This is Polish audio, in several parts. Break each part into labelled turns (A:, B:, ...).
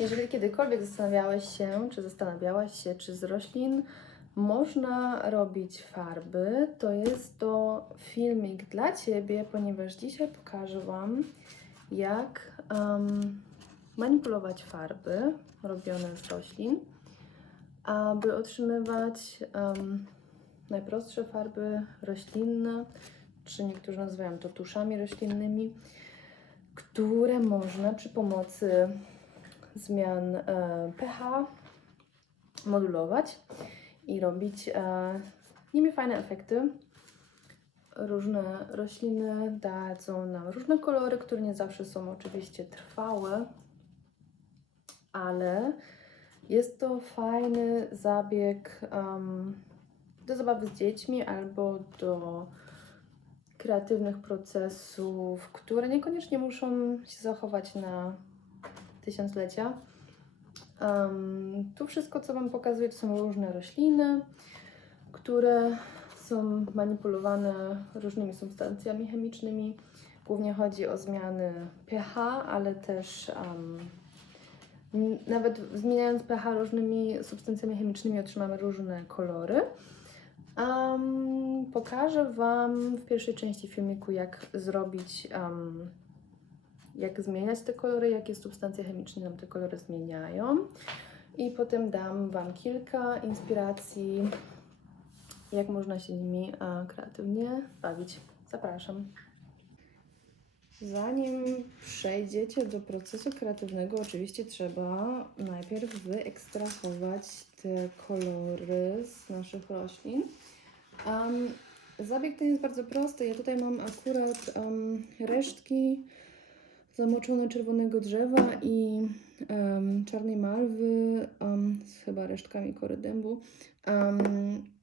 A: Jeżeli kiedykolwiek zastanawiałeś się, czy zastanawiałaś się, czy z roślin można robić farby, to jest to filmik dla Ciebie, ponieważ dzisiaj pokażę Wam, jak em, manipulować farby robione z roślin, aby otrzymywać em, najprostsze farby roślinne, czy niektórzy nazywają to tuszami roślinnymi, które można przy pomocy zmian e, pH modulować i robić e, nimi fajne efekty. Różne rośliny dadzą nam różne kolory, które nie zawsze są oczywiście trwałe, ale jest to fajny zabieg em, do zabawy z dziećmi albo do kreatywnych procesów, które niekoniecznie muszą się zachować na tysiąclecia. Em, tu wszystko, co Wam pokazuję, to są różne rośliny, które są manipulowane różnymi substancjami chemicznymi. Głównie chodzi o zmiany pH, ale też n- nawet zmieniając pH różnymi substancjami chemicznymi otrzymamy różne kolory. Em, pokażę Wam w pierwszej części filmiku, jak zrobić, em, jak zmieniać te kolory, jakie substancje chemiczne nam te kolory zmieniają. I potem dam Wam kilka inspiracji, jak można się nimi kreatywnie bawić. Zapraszam. Zanim przejdziecie do procesu kreatywnego, oczywiście trzeba najpierw wyekstrahować te kolory z naszych roślin. Um, zabieg ten jest bardzo prosty. Ja tutaj mam akurat um, resztki zamoczone czerwonego drzewa i um, czarnej malwy um, z chyba resztkami kory dębu. Um,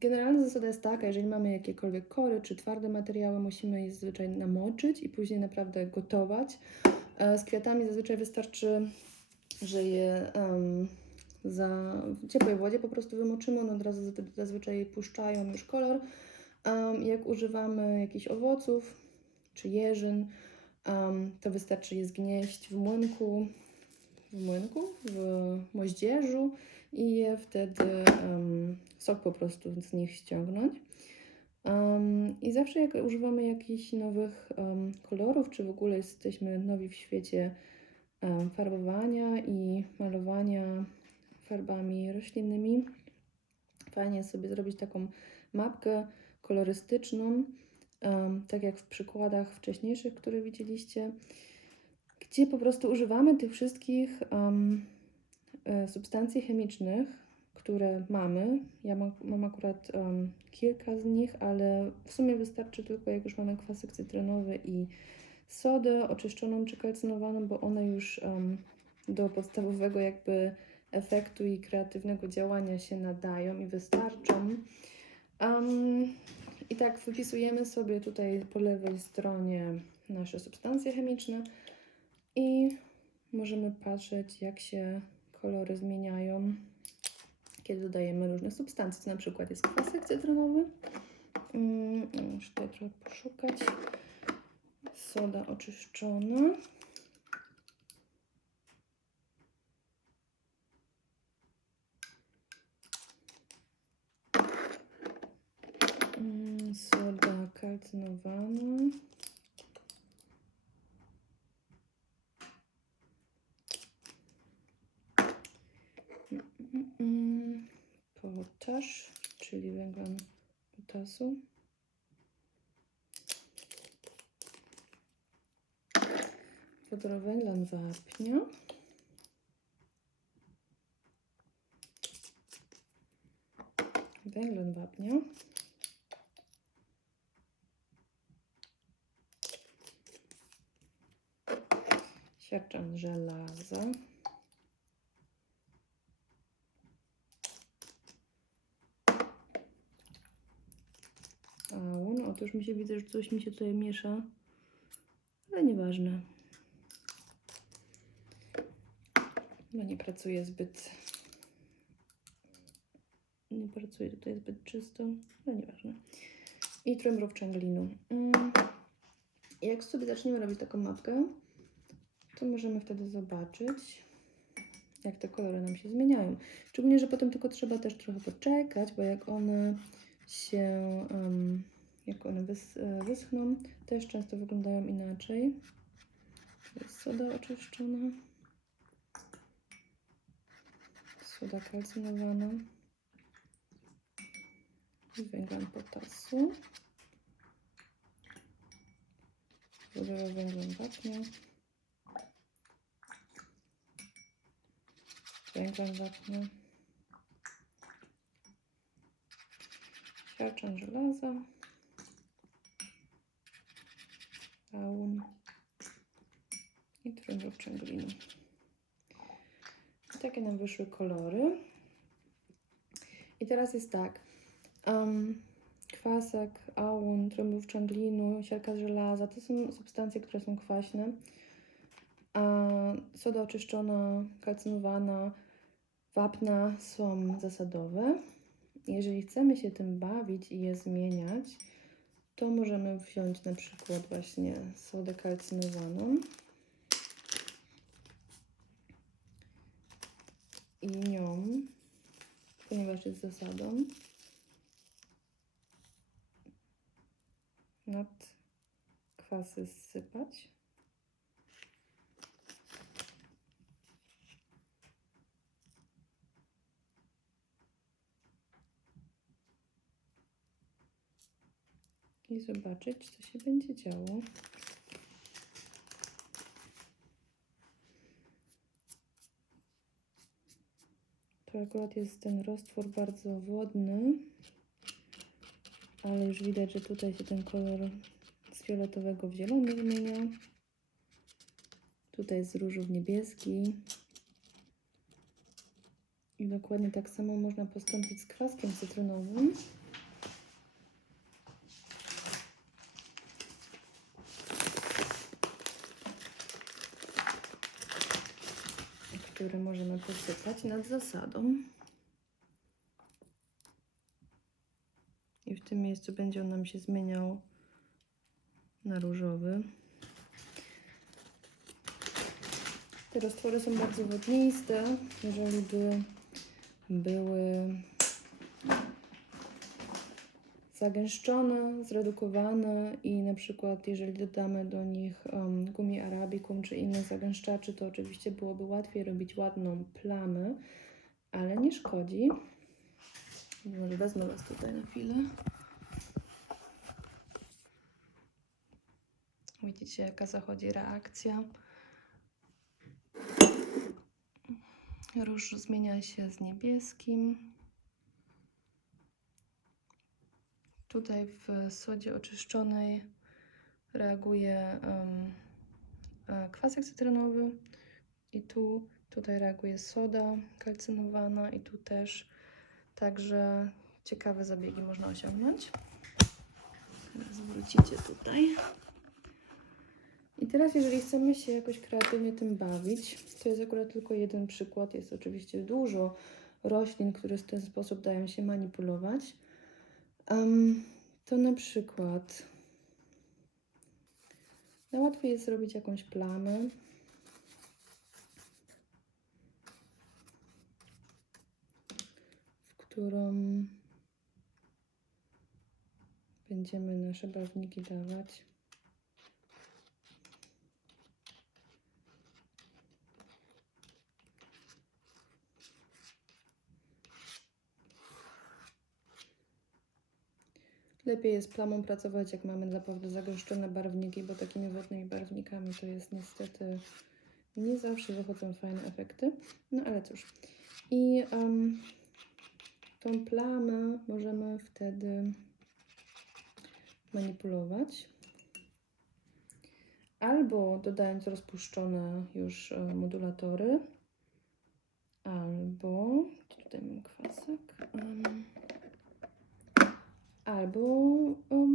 A: generalna zasada jest taka, jeżeli mamy jakiekolwiek kory czy twarde materiały, musimy je zazwyczaj namoczyć i później naprawdę gotować. E, Z kwiatami zazwyczaj wystarczy, że je um, za w ciepłej wodzie po prostu wymoczymy, one od razu zazwy- zazwyczaj puszczają już kolor. Um, jak używamy jakichś owoców czy jeżyn, um, to wystarczy je zgnieść w młynku, w młynku, w moździerzu i je wtedy um, sok po prostu z nich ściągnąć. Um, I zawsze jak używamy jakichś nowych um, kolorów, czy w ogóle jesteśmy nowi w świecie um, farbowania i malowania farbami roślinnymi, fajnie sobie zrobić taką mapkę kolorystyczną, tak jak w przykładach wcześniejszych, które widzieliście, gdzie po prostu używamy tych wszystkich e, substancji chemicznych, które mamy. Ja mam, mam akurat um, kilka z nich, ale w sumie wystarczy tylko, jak już mamy kwasek cytrynowy i sodę oczyszczoną czy kalcynowaną, bo one już um, do podstawowego jakby efektu i kreatywnego działania się nadają i wystarczą. Um, I tak wypisujemy sobie tutaj po lewej stronie nasze substancje chemiczne i możemy patrzeć, jak się kolory zmieniają, kiedy dodajemy różne substancje. To na przykład jest kwasek cytrynowy. Mm, muszę tutaj trochę poszukać. Soda oczyszczona. Mm, Soda kalcynowana. Mm, mm, Potasz, czyli węgiel potasu. Wodorowęglan wapnia. Węglan wapnia. Siarczan żelaza. Aun. Otóż mi się widzę, że coś mi się tutaj miesza, ale nieważne. No nie pracuję zbyt. Nie pracuję tutaj zbyt czysto, ale nieważne. I trochę mrówczęglinu. Mm. Jak sobie zaczniemy robić taką mapkę, to możemy wtedy zobaczyć, jak te kolory nam się zmieniają. Szczególnie, że potem tylko trzeba też trochę poczekać, bo jak one się, em, jak one wys, wyschną, też często wyglądają inaczej. Jest soda oczyszczona. Soda kalcynowana. Z węglem potasu. Wodowo węglem wapnia. Węglem wapnia. Siarczan żelaza. Aun. I trąbowczan gliny. I takie nam wyszły kolory. I teraz jest tak. Um, kwasek, aun, trąbówczan glinu, siarka z żelaza to są substancje, które są kwaśne. A soda oczyszczona, kalcynowana, wapna są zasadowe. Jeżeli chcemy się tym bawić i je zmieniać, to możemy wziąć na przykład właśnie sodę kalcynowaną i nią, ponieważ jest zasadą, nad kwasy zsypać. I zobaczyć, co się będzie działo. To akurat jest ten roztwór bardzo wodny, ale już widać, że tutaj się ten kolor z fioletowego w zielony zmienia. Tutaj z różu w niebieski. I dokładnie tak samo można postąpić z kwaskiem cytrynowym. Który możemy posypać nad zasadą. I w tym miejscu będzie on nam się zmieniał na różowy. Te roztwory są bardzo wodniste. Jeżeli by były zagęszczone, zredukowane i na przykład jeżeli dodamy do nich um, gumi arabicum czy innych zagęszczaczy, to oczywiście byłoby łatwiej robić ładną plamę, ale nie szkodzi. Może wezmę Was tutaj na chwilę. Widzicie, jaka zachodzi reakcja. Róż zmienia się z niebieskim. Tutaj w sodzie oczyszczonej reaguje um, kwasek cytrynowy i tu tutaj reaguje soda kalcynowana i tu też. Także ciekawe zabiegi można osiągnąć. Teraz wrócicie tutaj. I teraz, jeżeli chcemy się jakoś kreatywnie tym bawić, to jest akurat tylko jeden przykład. Jest oczywiście dużo roślin, które w ten sposób dają się manipulować. Um, to na przykład najłatwiej jest zrobić jakąś plamę. w którą będziemy nasze barwniki dawać. Lepiej jest plamą pracować, jak mamy naprawdę zagęszczone barwniki, bo takimi wodnymi barwnikami to jest niestety nie zawsze wychodzą fajne efekty. No ale cóż. I um, tą plamę możemy wtedy manipulować. Albo dodając rozpuszczone już e, modulatory, albo tutaj mam kwasek. Um, albo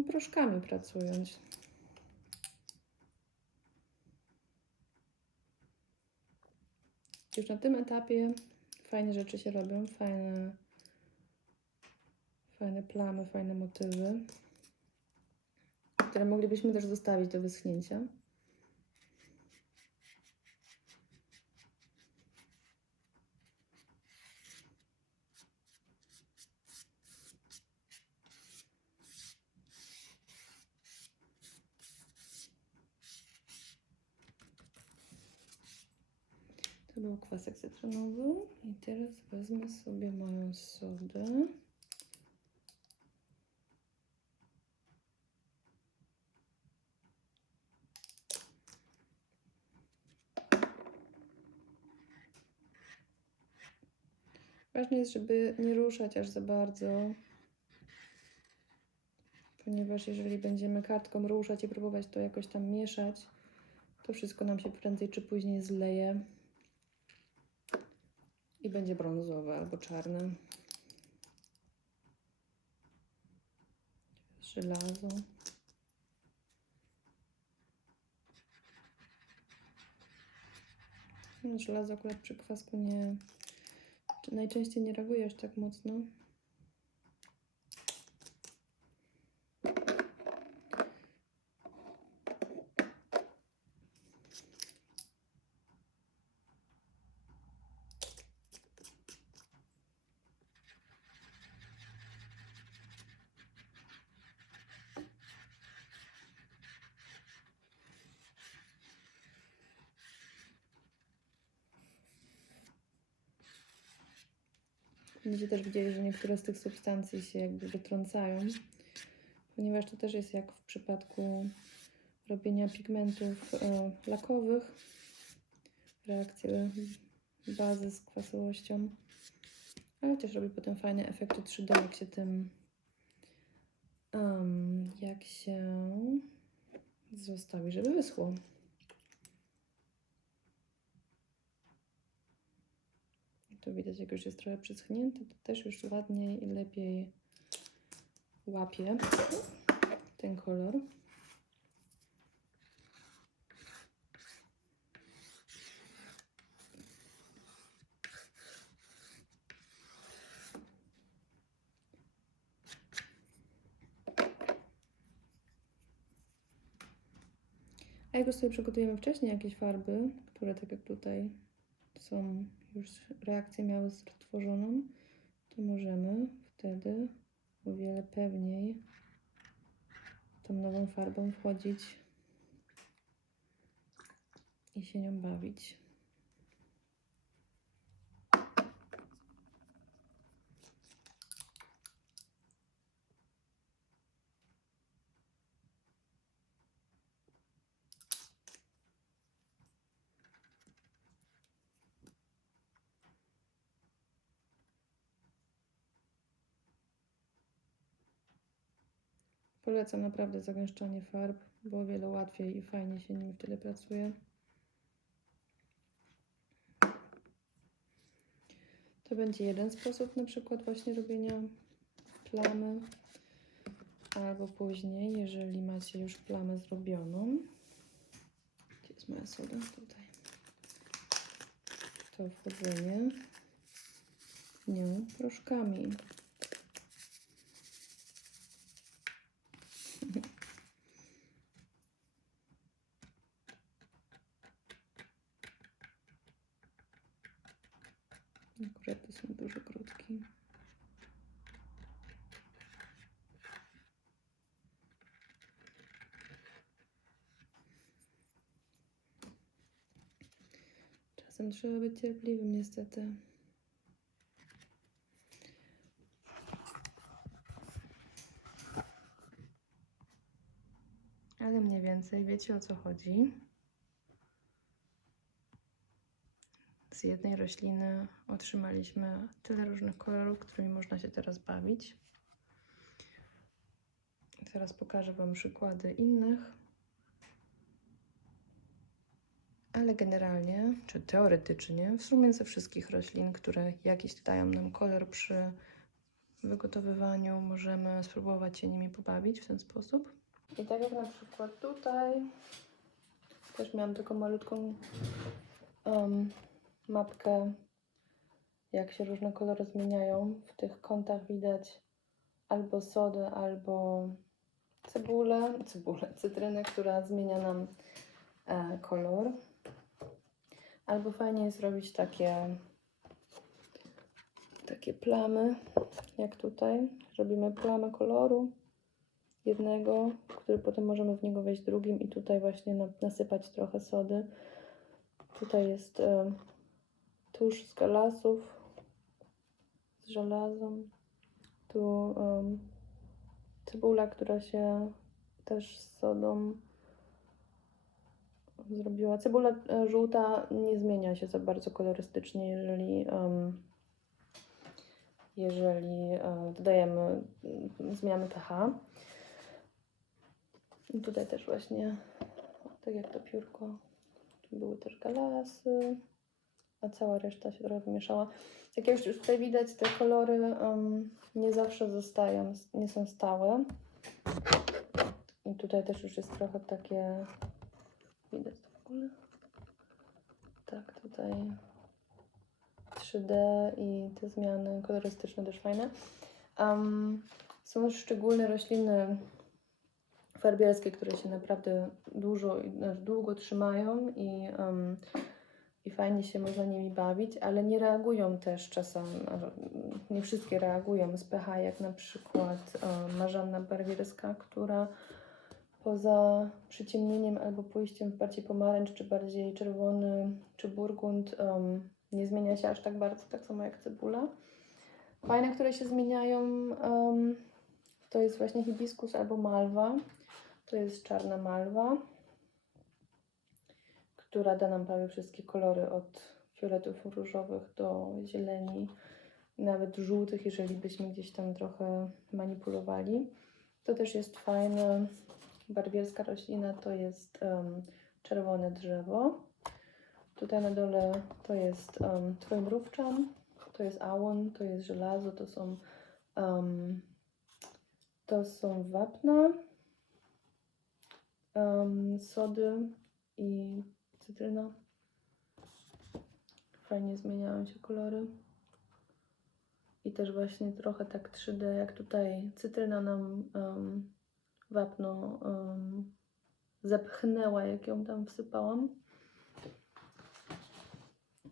A: proszkami pracując. Już na tym etapie fajne rzeczy się robią, fajne, fajne plamy, fajne motywy, które moglibyśmy też zostawić do wyschnięcia. Był kwasek cytrynowy i teraz wezmę sobie moją sodę. Ważne jest, żeby nie ruszać aż za bardzo, ponieważ jeżeli będziemy kartką ruszać i próbować to jakoś tam mieszać, to wszystko nam się prędzej czy później zleje i będzie brązowe albo czarne. Żelazo. No, Żelazo akurat przy kwasku nie, najczęściej nie reaguje aż tak mocno. Będziecie też widzieli, że niektóre z tych substancji się jakby wytrącają, ponieważ to też jest jak w przypadku robienia pigmentów e, lakowych, reakcje bazy z kwasowością, ale też robi potem fajne efekty 3D, jak się tym em, jak się zostawi, żeby wyschło. Tu widać, jak już jest trochę przyschnięty, to też już ładniej i lepiej łapie ten kolor. A jak już sobie przygotujemy wcześniej jakieś farby, które tak jak tutaj są już reakcję miały stworzoną, to możemy wtedy o wiele pewniej tą nową farbą wchodzić i się nią bawić. Polecam naprawdę zagęszczanie farb, bo o wiele łatwiej i fajnie się nimi wtedy pracuje. To będzie jeden sposób na przykład właśnie robienia plamy. Albo później, jeżeli macie już plamę zrobioną. Gdzie jest moja soda? Tutaj. To wchodzenie nią proszkami. Akurat są dużo krótki. Czasem trzeba być cierpliwym, niestety. Ale mniej więcej wiecie o co chodzi. Z jednej rośliny otrzymaliśmy tyle różnych kolorów, którymi można się teraz bawić. Teraz pokażę Wam przykłady innych. Ale generalnie, czy teoretycznie, w sumie ze wszystkich roślin, które jakiś dają nam kolor przy wygotowywaniu, możemy spróbować się nimi pobawić w ten sposób. I tak jak na przykład tutaj, też miałam taką malutką um, mapkę, jak się różne kolory zmieniają. W tych kątach widać albo sodę, albo cebulę, cebulę, cytrynę, która zmienia nam e, kolor. Albo fajnie jest robić takie, takie plamy, jak tutaj. Robimy plamę koloru jednego, który potem możemy w niego wejść drugim i tutaj właśnie na, nasypać trochę sody. Tutaj jest tusz z galasów z żelazem. Tu em, cebula, która się też z sodą zrobiła. Cebula e, żółta nie zmienia się za bardzo kolorystycznie, jeżeli, em, jeżeli e, dodajemy mm, zmiany pH. I tutaj też właśnie, tak jak to piórko, tu były też galasy, a cała reszta się trochę wymieszała. Jak już, tutaj widać, te kolory em, nie zawsze zostają, nie są stałe. I tutaj też już jest trochę takie, widać to w ogóle? Tak, tutaj 3D i te zmiany kolorystyczne też fajne. Em, są szczególne rośliny farbielskie, które się naprawdę dużo, i- znaczy długo trzymają i, em, i fajnie się można nimi bawić, ale nie reagują też czasem, mm, nie wszystkie reagują z pH, jak na przykład em, marzanna barwierska, która poza przyciemnieniem albo pójściem w bardziej pomarańcz, czy bardziej czerwony, czy burgund, em, nie zmienia się aż tak bardzo, tak samo jak cebula. Fajne, które się zmieniają, em, to jest właśnie hibiskus albo malwa. To jest czarna malwa, która da nam prawie wszystkie kolory od fioletów różowych do zieleni, nawet żółtych, jeżeli byśmy gdzieś tam trochę manipulowali. To też jest fajne. Barwierska roślina to jest em, czerwone drzewo. Tutaj na dole to jest um, trojmrówczan, to jest ałon, to jest żelazo, to są, em, to są wapna, em, sody i cytryna. Fajnie zmieniają się kolory. I też właśnie trochę tak 3D, jak tutaj cytryna nam em, wapno em, zepchnęła, jak ją tam wsypałam.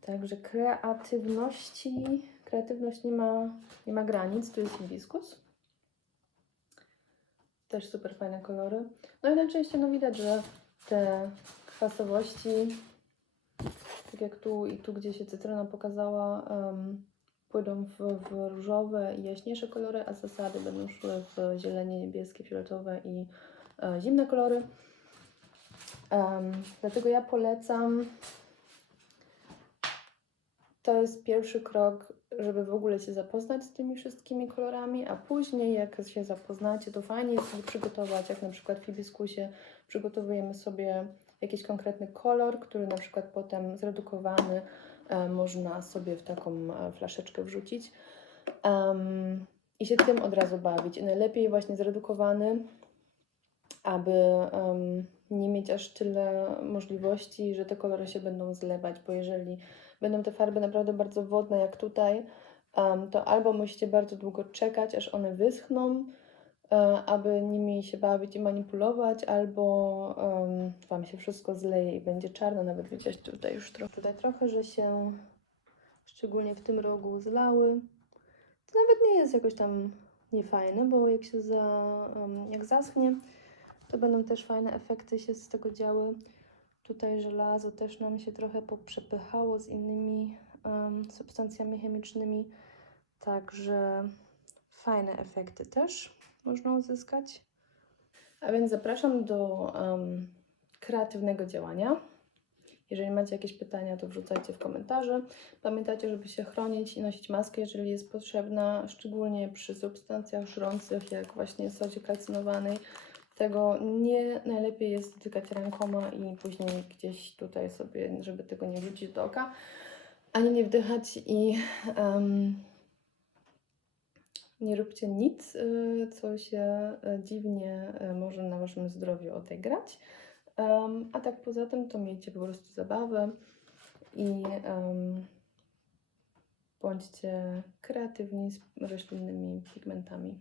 A: Także kreatywności, kreatywność nie ma, nie ma granic. Tu jest hibiskus. Też super fajne kolory. No i najczęściej no widać, że te kwasowości, tak jak tu i tu, gdzie się cytryna pokazała, em, pójdą w, w różowe i jaśniejsze kolory, a zasady będą szły w zielenie, niebieskie, fioletowe i e, zimne kolory. Em, dlatego ja polecam. To jest pierwszy krok, żeby w ogóle się zapoznać z tymi wszystkimi kolorami, a później, jak się zapoznacie, to fajnie jest sobie przygotować, jak na przykład w hibiskusie przygotowujemy sobie jakiś konkretny kolor, który na przykład potem zredukowany e, można sobie w taką e, flaszeczkę wrzucić em, i się tym od razu bawić. Najlepiej właśnie zredukowany, aby em, nie mieć aż tyle możliwości, że te kolory się będą zlewać, bo jeżeli będą te farby naprawdę bardzo wodne, jak tutaj, em, to albo musicie bardzo długo czekać, aż one wyschną, aby nimi się bawić i manipulować, albo em, Wam się wszystko zleje i będzie czarno, nawet widać tutaj już trochę, tutaj trochę, że się szczególnie w tym rogu zlały. To nawet nie jest jakoś tam niefajne, bo jak się za, em, jak zaschnie, to będą też fajne efekty się z tego działy. Tutaj żelazo też nam się trochę poprzepychało z innymi em, substancjami chemicznymi, także fajne efekty też można uzyskać. A więc zapraszam do em, kreatywnego działania. Jeżeli macie jakieś pytania, to wrzucajcie w komentarze. Pamiętajcie, żeby się chronić i nosić maskę, jeżeli jest potrzebna, szczególnie przy substancjach żrących, jak właśnie sodzie kalcynowanej. Tego nie najlepiej jest dotykać rękoma i później gdzieś tutaj sobie, żeby tego nie wrzucić do oka, ani nie wdychać i em, nie róbcie nic, y, co się y, dziwnie y, może na waszym zdrowiu odegrać. A tak poza tym, to miejcie po prostu zabawę i bądźcie kreatywni z roślinnymi pigmentami.